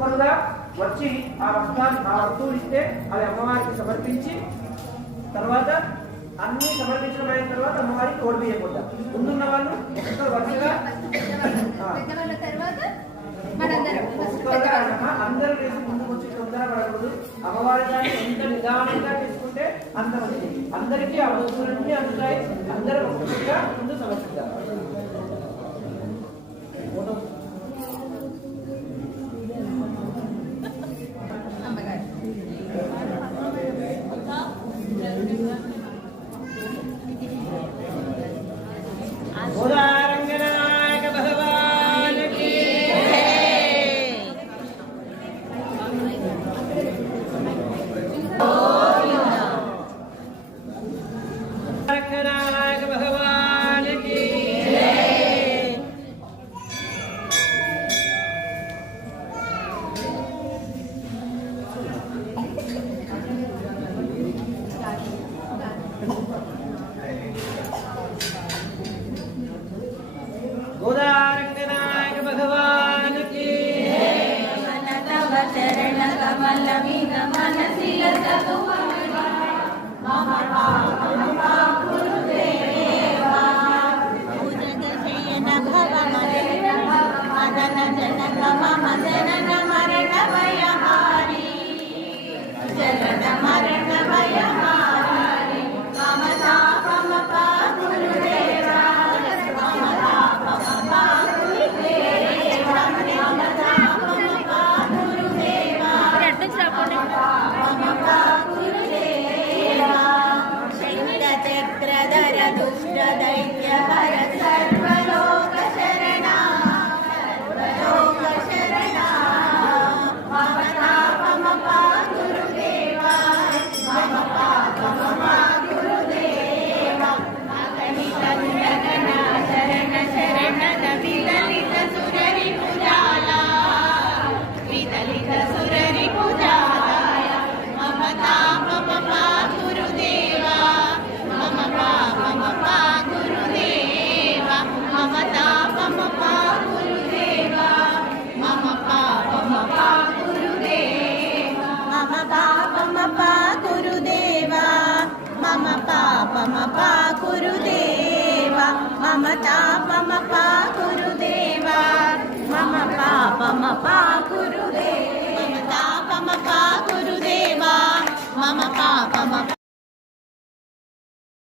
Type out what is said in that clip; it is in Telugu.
ఒక్కొక్కరుగా వచ్చి ఆ వస్తువులు ఇస్తే అవి అమ్మవారికి సమర్పించి తర్వాత అన్ని సమర్పించడం అయిన తర్వాత అమ్మవారికి తోడు వేయకూడదు. ముందున్న వాళ్ళు ఒక్కొక్కరు వరుసగా అందరూ వేసి ముందుకు వచ్చి తొందర పడకూడదు. అమ్మవారి దాన్ని ఎంత నిదానంగా తీసుకుంటే అంత మంచిది. అందరికీ ఆ వస్తువులన్నీ అందుతాయి. అందరూ ఒక్కొక్కటిగా ముందు సమర్పిస్తారు. गुरुदेवा मम तापम पा गुरुदेवा मम पापम पा गुरु